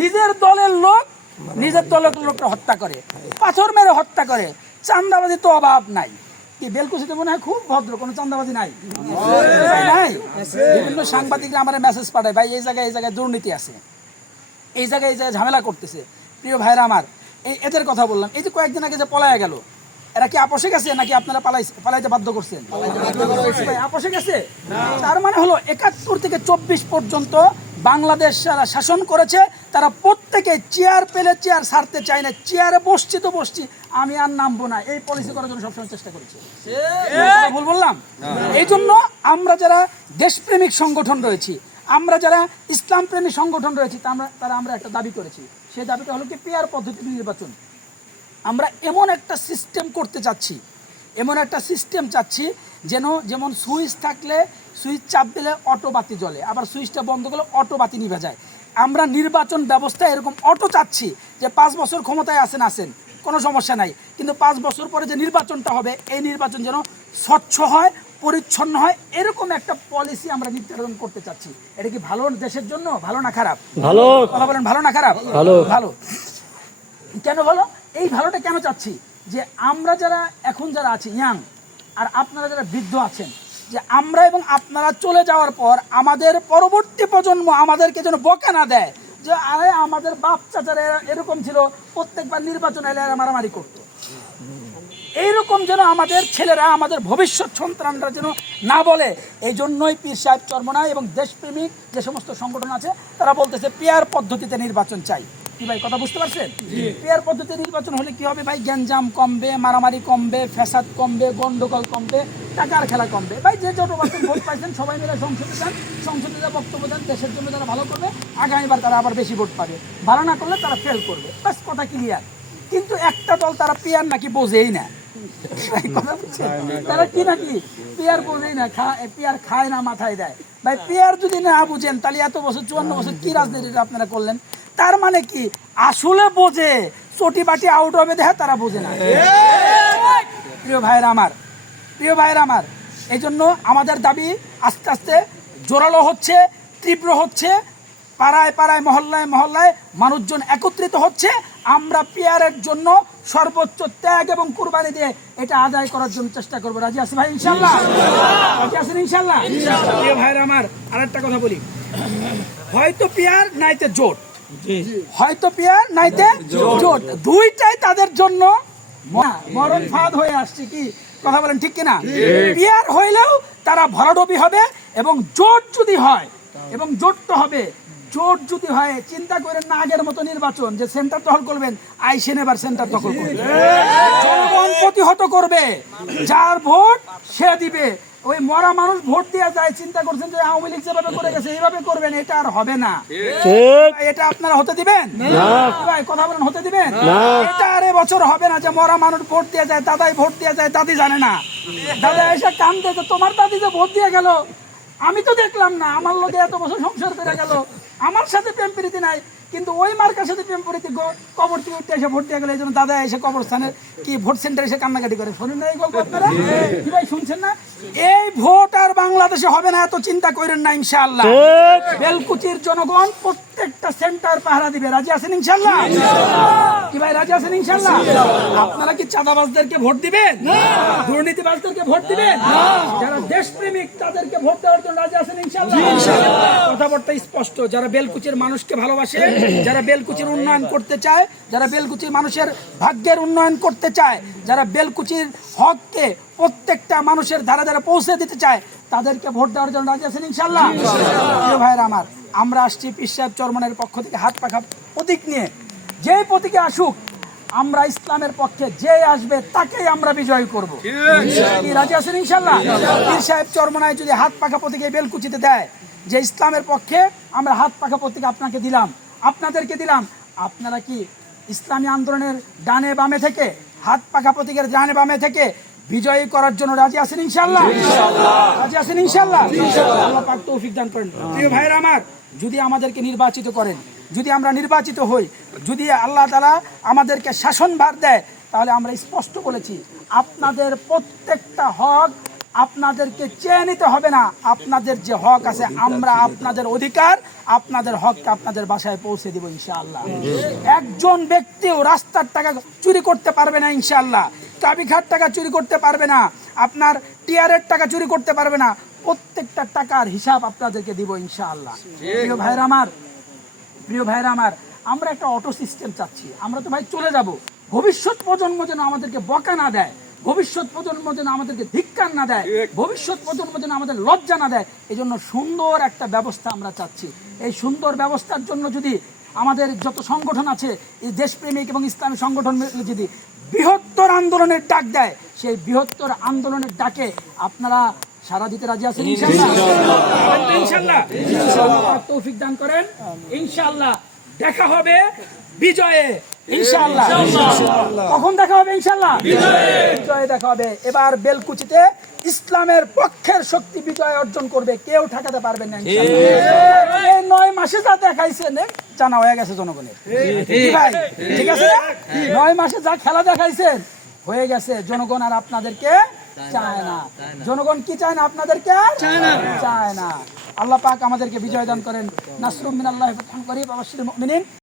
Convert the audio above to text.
নিজের দলের লোক নিজের দলের লোককে হত্যা করে পাথর মেরে হত্যা করে চান্দাবাজি তো অভাব নাই। কি বেলকুচিতে মনে হয় খুব ভদ্র কোনো চান্দাবাজি নাই? নাই? বিভিন্ন সাংবাদিকরা আমার মেসেজ পাঠায় ভাই এই জায়গায় এই জায়গায় দুর্নীতি আছে। এই জায়গায় এই জায়গায় ঝামেলা করতেছে। প্রিয় ভাইরা আমার এই এদের কথা বললাম। এই যে কয়েকদিন আগে যে পলায় গেল এরা কি আপোষে গেছে নাকি আপনারা পালাই পালাইতে বাধ্য করছেন? আপোষে গেছে? তার মানে হলো একাত্তর থেকে চব্বিশ পর্যন্ত বাংলাদেশ যারা শাসন করেছে তারা প্রত্যেকে চেয়ার পেলে চেয়ার সারতে চায় না চেয়ারে বসছি তো বসছি আমি আর নামবো না। এই পলিসি করার জন্য সবসময় চেষ্টা করেছি। ভুল বললাম? এই জন্য আমরা যারা দেশপ্রেমিক সংগঠন রয়েছি আমরা যারা ইসলাম প্রেমী সংগঠন রয়েছি তা আমরা তারা আমরা একটা দাবি করেছি। সেই দাবিটা হলো কি পেয়ার পদ্ধতি নির্বাচন। আমরা এমন একটা সিস্টেম করতে চাচ্ছি এমন একটা সিস্টেম চাচ্ছি যেন যেমন সুইচ থাকলে সুইচ চাপ দিলে অটো বাতি জ্বলে আবার সুইচটা বন্ধ করলে অটো বাতি নিভে যায়। আমরা নির্বাচন ব্যবস্থা এরকম অটো চাচ্ছি যে পাঁচ বছর ক্ষমতায় আসেন আসেন কোনো সমস্যা নাই। কিন্তু পাঁচ বছর পরে যে নির্বাচনটা হবে এই নির্বাচন যেন স্বচ্ছ হয় পরিচ্ছন্ন হয় এরকম একটা পলিসি আমরা নির্ধারণ করতে চাচ্ছি। এটা কি ভালো দেশের জন্য ভালো না খারাপ? ভালো। কথা বলেন ভালো না খারাপ? ভালো। ভালো। কেন ভালো? এই ভালোটা কেন চাচ্ছি? যে আমরা যারা এখন যারা আছি ইয়াং আর আপনারা যারা বৃদ্ধ আছেন, যে আমরা এবং আপনারা চলে যাওয়ার পর আমাদের পরবর্তী প্রজন্ম আমাদেরকে যেন বকে না দেয়, যে আরে আমাদের বাপ চাচারা এরকম ছিল, প্রত্যেকবার নির্বাচন এলে মারামারি করতো। এইরকম যেন আমাদের ছেলেরা, আমাদের ভবিষ্যৎ সন্তানরা যেন না বলে এই জন্যই পীর সাহেব চর্মনায় এবং দেশপ্রেমিক যে সমস্ত সংগঠন আছে, তারা বলতেছে, পেয়ার পদ্ধতিতে নির্বাচন চাই। কি ভাই, কথা বুঝতে পারছেন? পেয়ার পদ্ধতিতে নির্বাচন হলে কি হবে ভাই? গ্যাঞ্জাম কমবে, মারামারি কমবে, ফ্যাসাদ কমবে, গন্ডগোল কমবে, টাকার খেলা কমবে। ভাই, যে যত বাচ্চা ভোট পাইছেন, সবাই মিলে সংসদে যান। সংসদে যা বক্তব্য দেন, দেশের জন্য যারা ভালো করবে আগামীবার তারা আবার বেশি ভোট পাবে। ভালো না করলে তারা ফেল করবে। ব্যাস, কথা ক্লিয়ার কিন্তু একটা দল তারা পেয়ার নাকি বোঝেই না? তারা কি নাকি? পেয়ার বোঝেই না পেয়ার খায় না, মাথায় দেয়। ভাই, পেয়ার যদি না বুঝেন, তাহলে এত বছর, চুয়ান্ন বছর কি রাজনীতিটা আপনারা করলেন? তার মানে কি? আসলে বোঝে চটি বাটি আউট হবে দেখা তারা বোঝে না। প্রিয় ভাইয়ের আমার প্রিয় ভাইয়ের আমার এই জন্য আমাদের দাবি আস্তে আস্তে জোরালো হচ্ছে তীব্র হচ্ছে পাড়ায় পাড়ায় মহল্লায় মহল্লায় মানুষজন একত্রিত হচ্ছে। আমরা পেয়ারের জন্য সর্বোচ্চ ত্যাগ এবং কুরবানি দিয়ে এটা আদায় করার জন্য চেষ্টা করব। রাজি আছে ভাই? ইনশাল্লাহ রাজি আছেন ইনশাল্লাহ প্রিয় ভাইয়ের আমার আরেকটা কথা বলি। হয়তো পেয়ার নাইতে জোট হয়তো পেয়ার নাইতে জোট। দুইটাই তাদের জন্য মরণ ফাঁদ হয়ে আসছে কি? কথা বলেন ঠিক কিনা? পেয়ার হইলেও তারা ভরাডবি হবে এবং জোট যদি হয় এবং জোট তো হবে জোট যদি হয় চিন্তা করেন না আগের মতো নির্বাচন যে সেন্টার দখল করবেন আইসেন এবার সেন্টার দখল করবে জনগণ প্রতিহত করবে যার ভোট সে দিবে। ওই মরা মানুষ ভোট দেওয়া যায় চিন্তা করছেন যে আওয়ামী লীগ যেভাবে করে গেছে এইভাবে করবেন এটা আর হবে না। এটা আপনারা হতে দিবেন? ভাই কথা বলেন হতে দিবেন? এটা আর বছর হবে না যে মরা মানুষ ভোট দিয়ে যায় দাদাই ভোট দিয়ে যায় দাদি জানে না। দাদা এসে কান যে তোমার দাদি যে ভোট দিয়ে গেল? আমি তো দেখলাম না, আমার লোকে এত বছর সংসার করে গেল। আমার সাথে প্রেম প্রীতি নাই। কিন্তু ওই মার্কার সাথে প্রেম প্রীতি কবর থেকে উঠতে এসে ভোট দিয়ে গেলে এই জন্য দাদা এসে কবরস্থানের কি ভোট সেন্টারে এসে কান্নাকাটি করে। শোনেন না এই গল্প আপনারা? কি ভাই শুনছেন না? এই ভোট আর বাংলাদেশে হবে না এত চিন্তা করেন না ইনশাআল্লাহ। বেলকুচির জনগণ প্রত্যেকটা সেন্টার পাহারা দিবে। রাজি আছেন ইনশাল্লাহ কি ভাই রাজি আছেন ইনশাল্লাহ আপনারা কি চাঁদাবাজদেরকে ভোট দিবেন? দুর্নীতিবাজদেরকে ভোট দিবেন? যারা দেশপ্রেমিক তাদেরকে ভোট দেওয়ার জন্য রাজি আছেন ইনশাল্লাহ কথাবার্তা স্পষ্ট। যারা বেলকুচির মানুষকে ভালোবাসে যারা বেলকুচির উন্নয়ন করতে চায় যারা বেলকুচির মানুষের ভাগ্যের উন্নয়ন করতে চায় যারা বেলকুচির হককে প্রত্যেকটা মানুষের ধারে ধারে পৌঁছে দিতে চায় তাদেরকে ভোট দেওয়ার জন্য রাজি আছেন ইনশাল্লাহ ভাইয়ের আমার আমরা আসছি পিসাব চরমনের পক্ষ থেকে হাত পাখা প্রতীক নিয়ে। যেই প্রতীকে আসুক আমরা ইসলামের পক্ষে যে আসবে তাকেই আমরা বিজয় করব। রাজি আছেন ইনশাল্লাহ পীর সাহেব চরমনায় যদি হাত পাখা প্রতীকে বেলকুচিতে দেয় যে ইসলামের পক্ষে আমরা হাত পাখা প্রতীক আপনাকে দিলাম আপনাদেরকে দিলাম। আপনারা কি ইসলামী আন্দোলনের ডানে বামে থেকে হাত পাখা প্রতীকের ডানে বামে থেকে বিজয়ী করার জন্য রাজি আছেন ইনশাল্লাহ রাজি আছেন ইনশাল্লাহ আল্লাহ পাক তৌফিক দান করেন। প্রিয় ভাইরা আমার যদি আমাদেরকে নির্বাচিত করেন যদি আমরা নির্বাচিত হই যদি আল্লাহ তালা আমাদেরকে শাসনভার দেয় তাহলে আমরা স্পষ্ট বলেছি আপনাদের প্রত্যেকটা হক আপনাদেরকে চেয়ে নিতে হবে না। আপনাদের যে হক আছে, আমরা আপনাদের অধিকার, আপনাদের হককে আপনাদের বাসায় পৌঁছে দিব ইনশাআল্লাহ। একজন ব্যক্তিও রাস্তার টাকা চুরি করতে পারবে না ইনশাআল্লাহ। কাবিখার টাকা চুরি করতে পারবে না। আপনার টিয়ারের টাকা চুরি করতে পারবে না। প্রত্যেকটা টাকার হিসাব আপনাদেরকে দিব ইনশাআল্লাহ। প্রিয় ভাইরা আমার, প্রিয় ভাইরা আমার, আমরা একটা অটো সিস্টেম চাচ্ছি। আমরা তো ভাই চলে যাব। ভবিষ্যৎ প্রজন্ম যেন আমাদেরকে বকা না দেয়। ভবিষ্যৎ প্রজন্ম যেন আমাদেরকে ধিক্কার না দেয় ভবিষ্যৎ প্রজন্ম যেন আমাদের লজ্জা না দেয় এই জন্য সুন্দর একটা ব্যবস্থা আমরা চাচ্ছি। এই সুন্দর ব্যবস্থার জন্য যদি আমাদের যত সংগঠন আছে এই দেশপ্রেমিক এবং ইসলামী সংগঠন যদি বৃহত্তর আন্দোলনের ডাক দেয় সেই বৃহত্তর আন্দোলনের ডাকে আপনারা সারা দিতে রাজি আছেন ইনশাআল্লাহ? তৌফিক দান করেন। ইনশাল্লাহ দেখা হবে বিজয়ে। ইনশাআল্লাহ। কখন দেখা হবে ইনশাআল্লাহ? বিজয়ে। দেখা হবে। এবার বেলকুচিতে ইসলামের পক্ষের শক্তি বিজয় অর্জন করবে। কেউ ঠেকাতে পারবেন না এই নয় মাসে যা দেখাইছেন জানা হয়ে গেছে জনগণের। ভাই? ঠিক আছে? নয় মাসে যা খেলা দেখাইছেন হয়ে গেছে। জনগণ আর আপনাদেরকে চায় না। জনগণ কি চায় না আপনাদেরকে চায় না। আল্লাহ পাক আমাদেরকে বিজয় দান করেন। নাসরুম মিনাল্লাহি মুমিনিন।